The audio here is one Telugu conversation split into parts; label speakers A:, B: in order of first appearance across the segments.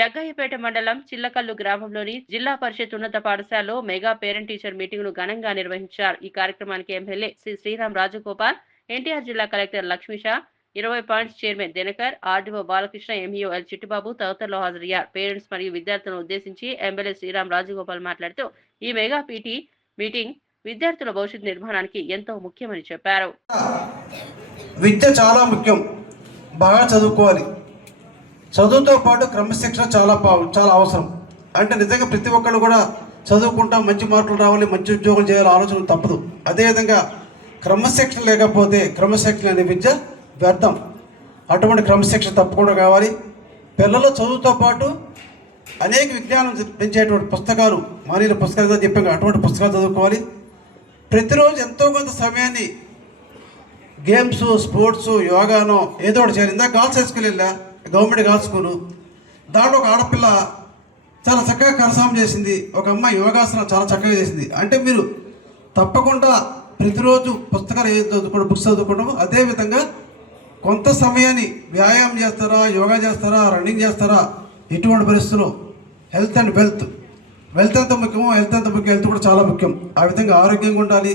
A: జగ్గయ్యపేట మండలం చిల్లకల్లు గ్రామంలోని జిల్లా పరిషత్ ఉన్నత పాఠశాలలో మెగా పేరెంట్ టీచర్ మీటింగ్ను ఘనంగా నిర్వహించారు. ఈ కార్యక్రమానికి ఎమ్మెల్యే శ్రీ శ్రీరామ్ రాజగోపాల్ ఎన్టీఆర్ జిల్లా కలెక్టర్ లక్ష్మీషా ఇరవై points chairman Dinakar RDO Balakrishna MEO L Chittubabu తదితరులు హాజరయ్యారు. పేరెంట్స్ మరియు విద్యార్థులను ఉద్దేశించి ఎమ్మెల్యే శ్రీరామ్ రాజగోపాల్ మాట్లాడుతూ ఈ మెగా పీటీ మీటింగ్ విద్యార్థుల భవిష్యత్ నిర్మాణానికి ఎంతో ముఖ్యమని చెప్పారు.
B: విద్య చాలా ముఖ్యం. బాగా చదువుకోవాలి. చదువుతో పాటు క్రమశిక్షణ చాలా పా- చాలా అవసరం. అంటే నిజంగా ప్రతి ఒక్కళ్ళు కూడా చదువుకుంటా మంచి మార్కులు రావాలి మంచి ఉద్యోగం చేయాలి ఆలోచన తప్పదు. అదేవిధంగా క్రమశిక్షణ లేకపోతే క్రమశిక్షణ అనే విద్య వ్యర్థం. అటువంటి క్రమశిక్షణ తప్పకుండా కావాలి. పిల్లలు చదువుతో పాటు అనేక విజ్ఞానం పెంచేటువంటి పుస్తకాలు మానీయుల పుస్తకాలు చెప్పాం అటువంటి పుస్తకాలు చదువుకోవాలి. ప్రతిరోజు ఎంతో కొంత సమయాన్ని గేమ్స్ స్పోర్ట్స్ యోగానో ఏదో ఒకటి చేయాలి. ఇందాక గర్ల్స్ హై స్కూల్ వెళ్ళా. గవర్నమెంట్ గర్ల్స్ దాంట్లో ఒక ఆడపిల్ల చాలా చక్కగా కరసాం చేసింది. ఒక అమ్మాయి యోగాసనం చాలా చక్కగా చేసింది. అంటే మీరు తప్పకుండా ప్రతిరోజు పుస్తకాలు ఏది చదువుకోవడం బుక్స్ చదువుకోవడం అదేవిధంగా కొంత సమయాన్ని వ్యాయామం చేస్తారా యోగా చేస్తారా రన్నింగ్ చేస్తారా ఎటువంటి పరిస్థితుల్లో హెల్త్ అండ్ వెల్త్. వెల్త్ ఎంత ముఖ్యమో హెల్త్ ఎంత ముఖ్యం హెల్త్ కూడా చాలా ముఖ్యం. ఆ విధంగా ఆరోగ్యంగా ఉండాలి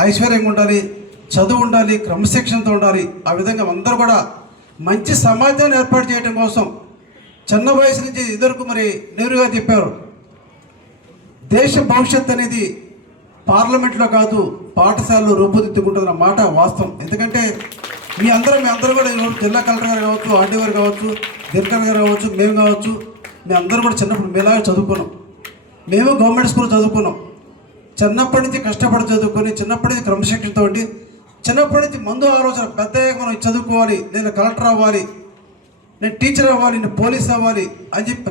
B: ఐశ్వర్యంగా ఉండాలి చదువు ఉండాలి క్రమశిక్షణతో ఉండాలి ఆ విధంగా అందరూ కూడా మంచి సమాజాన్ని ఏర్పాటు చేయడం కోసం చిన్న వయసు నుంచి ఇద్దరుకు మరి నేరుగా చెప్పారు. దేశ భవిష్యత్ అనేది పార్లమెంట్లో కాదు పాఠశాలలో రూపుదిద్దుకుంటుందన్న మాట వాస్తవం. ఎందుకంటే మీ అందరూ మీ అందరూ కూడా జిల్లా కలెక్టర్ గారు కావచ్చు ఆర్డీ గారు కావచ్చు దినకర్ గారు కావచ్చు మేము కావచ్చు మీ అందరూ కూడా చిన్నప్పుడు మీలాగా చదువుకున్నాం. మేము గవర్నమెంట్ స్కూల్ చదువుకున్నాం. చిన్నప్పటి నుంచి కష్టపడి చదువుకొని చిన్నప్పటి నుంచి క్రమశిక్షణతో ఉండి చిన్నప్పటి నుంచి ముందు ఆలోచన పెద్ద మనం చదువుకోవాలి నేను కలెక్టర్ అవ్వాలి నేను టీచర్ అవ్వాలి నేను పోలీస్ అవ్వాలి అని చెప్పి